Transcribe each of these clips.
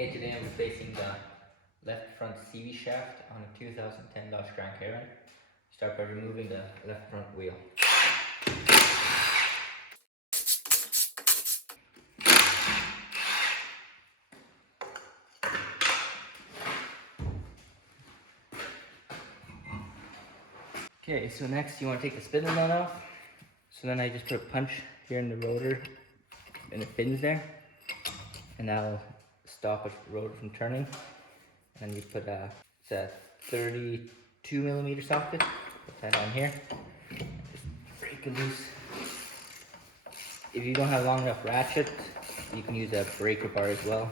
Okay, today I'm replacing the left front CV shaft on a 2010 Dodge Grand Caravan. Start by removing the left front wheel. Okay, so next you want to take the spindle nut off. So then I just put a punch here in the rotor and it pins there, and that'll stop the rotor from turning. And you put it's a 32mm socket. Put that on here. Just break it loose. If you don't have long enough ratchet, you can use a breaker bar as well.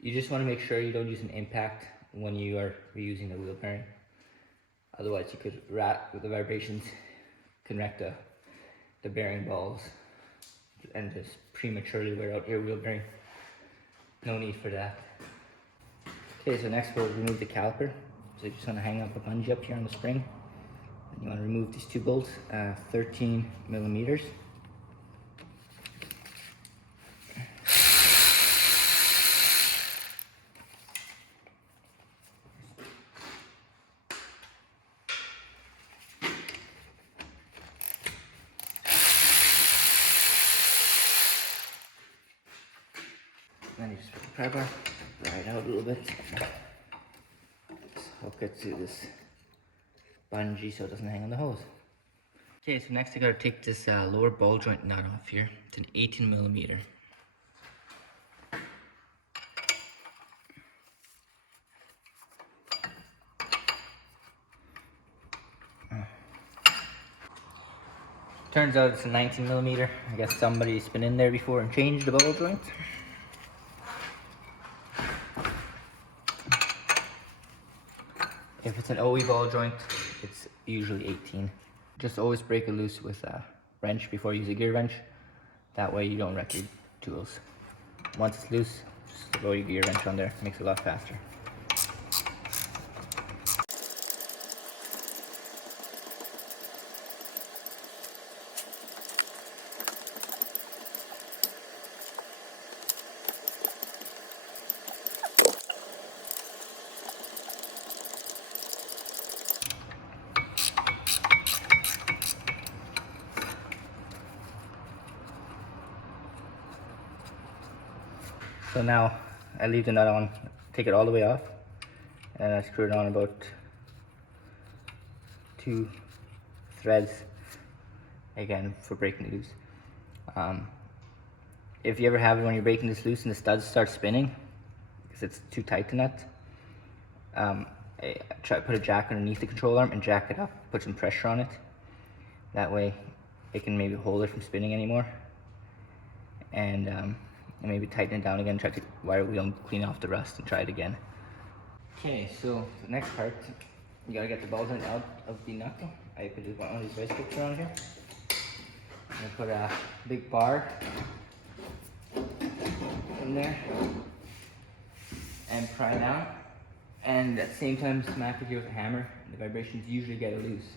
You just want to make sure you don't use an impact when you are reusing the wheel bearing. Otherwise, you could the vibrations can wreck the bearing balls and just prematurely wear out your wheel bearing. No need for that. Okay, so next we'll remove the caliper. So you just want to hang up a bungee up here on the spring. And you want to remove these two bolts, 13mm. Then you just put the pry bar right out a little bit. Just hook it to this bungee so it doesn't hang on the hose. Okay, so next I gotta take this lower ball joint nut off here. It's an 18mm. Turns out it's a 19mm. I guess somebody's been in there before and changed the ball joint. If it's an OE ball joint, it's usually 18. Just always break it loose with a wrench before you use a gear wrench. That way you don't wreck your tools. Once it's loose, just throw your gear wrench on there. It makes it a lot faster. So now I leave the nut on, take it all the way off, and I screw it on about 2 threads again for breaking it loose. If you ever have it when you're breaking this loose and the studs start spinning because it's too tight to nut, try to put a jack underneath the control arm and jack it up, put some pressure on it. That way it can maybe hold it from spinning anymore. And maybe tighten it down again, try to wire wheel and clean off the rust and try it again. Okay, so the next part, you gotta get the ball joint out of the nut. I put one of these vice grips around here. I'm gonna put a big bar in there and pry down. And at the same time, smack it here with a hammer. The vibrations usually get it loose.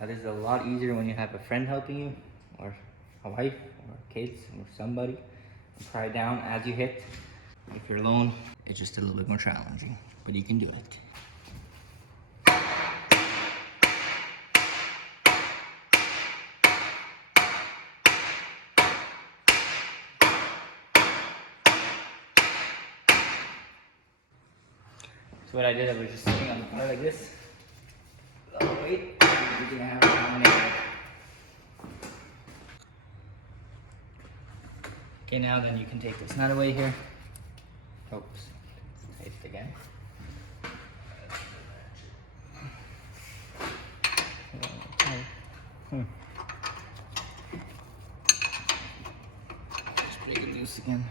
Now this is a lot easier when you have a friend helping you, or a wife, or kids, or somebody. Pry down as you hit. If you're alone, it's just a little bit more challenging, but you can do it. So what I did, I was just sitting on the bar like this. A lot of weight. You're gonna have it on there. Okay, now then you can take this nut away here. Oops, tight it again. Just break it loose again.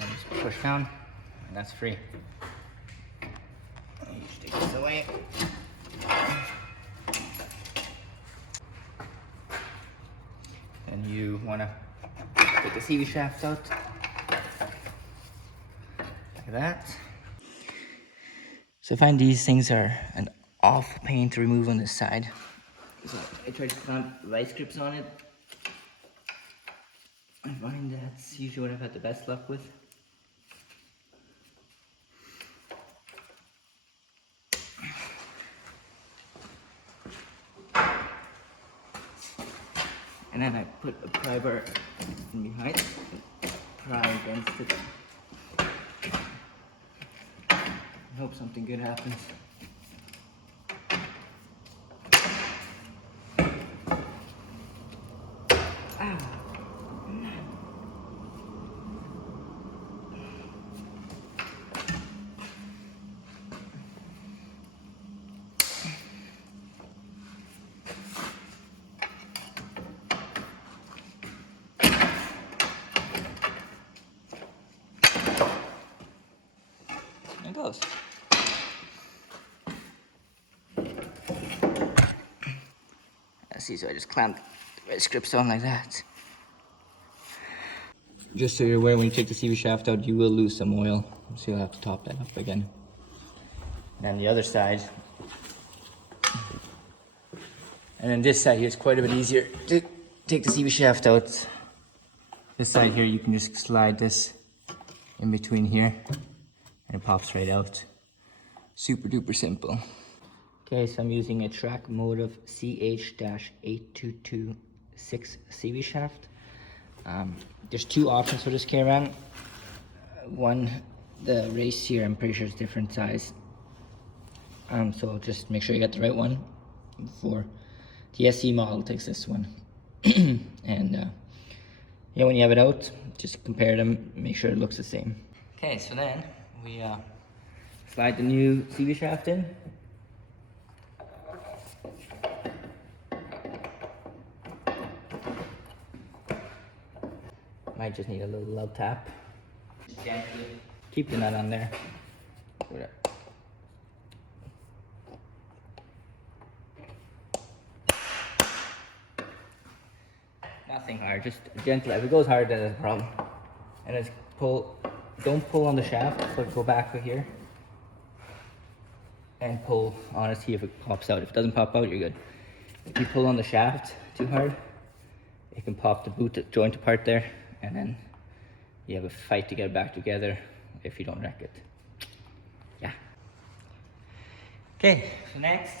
And just push down, and that's free. You just take this away. And you want to take the CV shaft out. like that. So I find these things are an awful pain to remove on this side. So I try to clamp vice grips on it. I find that's usually what I've had the best luck with. And then I put a pry bar in behind and pry against it. I hope something good happens. There it goes. See, so I just clamped the vice grips on like that. Just so you're aware, when you take the CV shaft out, you will lose some oil, so you'll have to top that up again. And then the other side, and then this side here is quite a bit easier to take the CV shaft out. This side here, you can just slide this in between here, and it pops right out. Super duper simple. Okay, so I'm using a Track Motive CH-8226 CV shaft. There's two options for this caravan. One, the race here, I'm pretty sure it's different size. So just make sure you got the right one. For the SE model takes this one. And yeah, when you have it out, just compare them, make sure it looks the same. Okay, so then we slide the new CV shaft in. Might just need a little love tap. Gently. Keep the nut on there. Nothing hard, just gently. If it goes hard, then it's a problem. And it's pull, don't pull on the shaft, so go back to here. And pull on it, see if it pops out. If it doesn't pop out, you're good. If you pull on the shaft too hard, it can pop the boot joint apart there, and then you have a fight to get it back together if you don't wreck it. Yeah. Okay, so next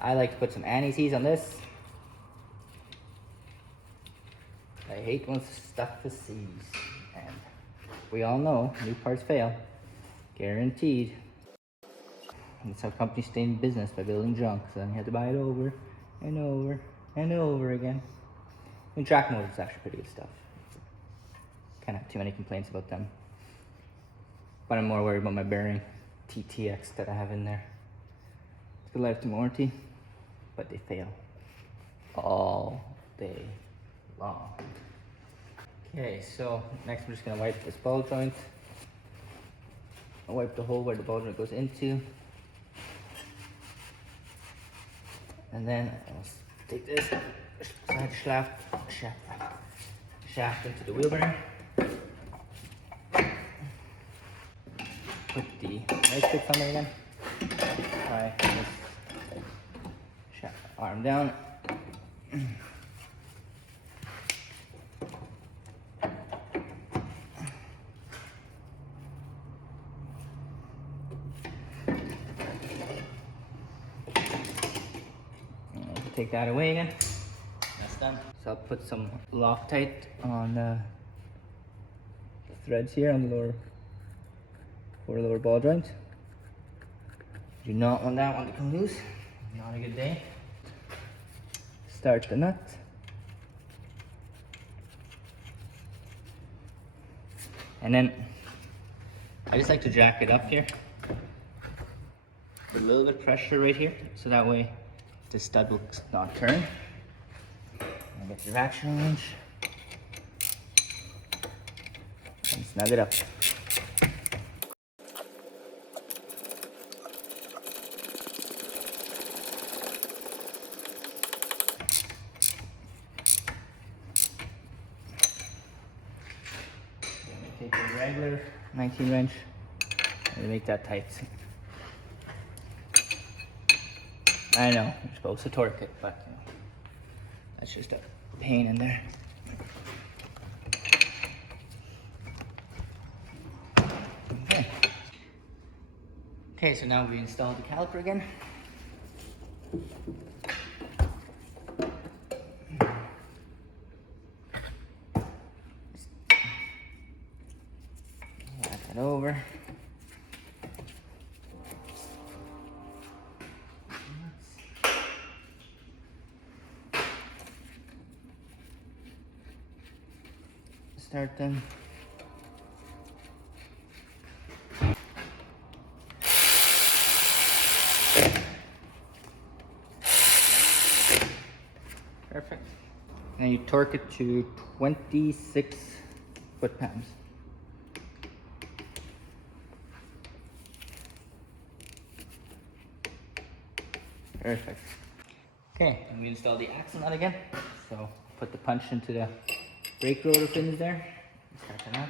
I like to put some anti-seize on this. I hate when it's stuck to seize, and we all know new parts fail, guaranteed. That's how companies stay in business, by building junk. So then you have to buy it over and over and over again. And Track Motive is actually pretty good stuff. Kind of have too many complaints about them. But I'm more worried about my bearing TTX that I have in there. It's good lifetime warranty, but they fail all day long. Okay, so next I'm just gonna wipe this ball joint. I'll wipe the hole where the ball joint goes into. And then I'll take this side shaft into the wheel bearing. Put the vice grips on there again. Try this shaft arm down. Take that away again. That's done. So I'll put some Loctite on the threads here on the lower ball joint. Do not want that one to come loose. Not a good day. Start the nut. And then I just like to jack it up here. With a little bit of pressure right here, so that way the stud will not turn. And get your action wrench and snug it up. a regular 19 wrench and make that tight. I know you're supposed to torque it, but you know, that's just a pain in there. Okay. Okay, so now we installed the caliper again. Slide that over. Start them. Perfect. And you torque it to 26 foot-pounds. Perfect. Okay, and we install the axle nut again. So put the punch into the brake rotor pins there. Start the nut.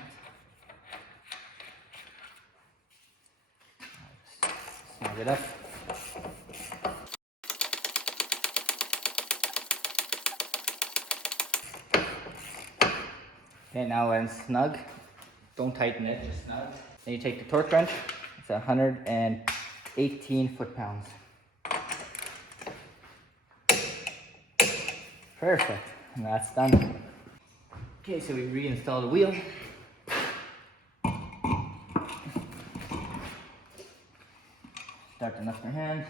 Snug it up. Okay, now when it's snug, don't tighten it, just snug. Then you take the torque wrench. It's 118 foot-pounds. Perfect, and that's done. Okay, so we reinstall the wheel. Start the nut per hand.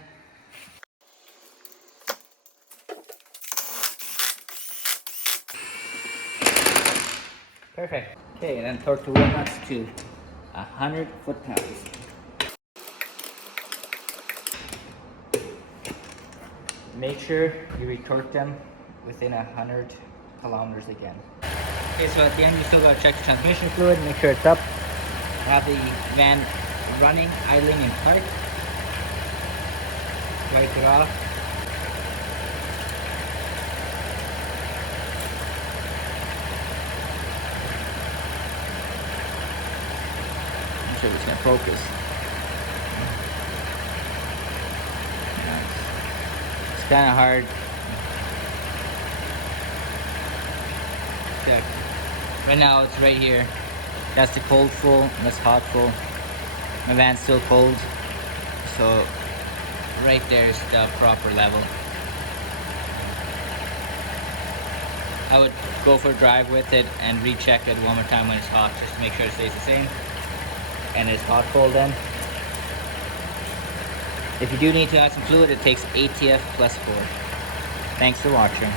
Perfect. Okay, and then torque the wheel nuts to 100 foot-pounds. Make sure you retorque them within 100 kilometers again. Okay, so at the end you still gotta check the transmission fluid, make sure it's up. Have the van running, idling in park. Wipe it off. I'm sure it's gonna focus. It's kind of hard. Check. Right now it's right here. That's the cold full, and that's hot full. My van's still cold, so right there is the proper level. I would go for a drive with it and recheck it one more time when it's hot, just to make sure it stays the same. And it's hot cold then. If you do need to add some fluid, it takes ATF plus 4. Thanks for watching.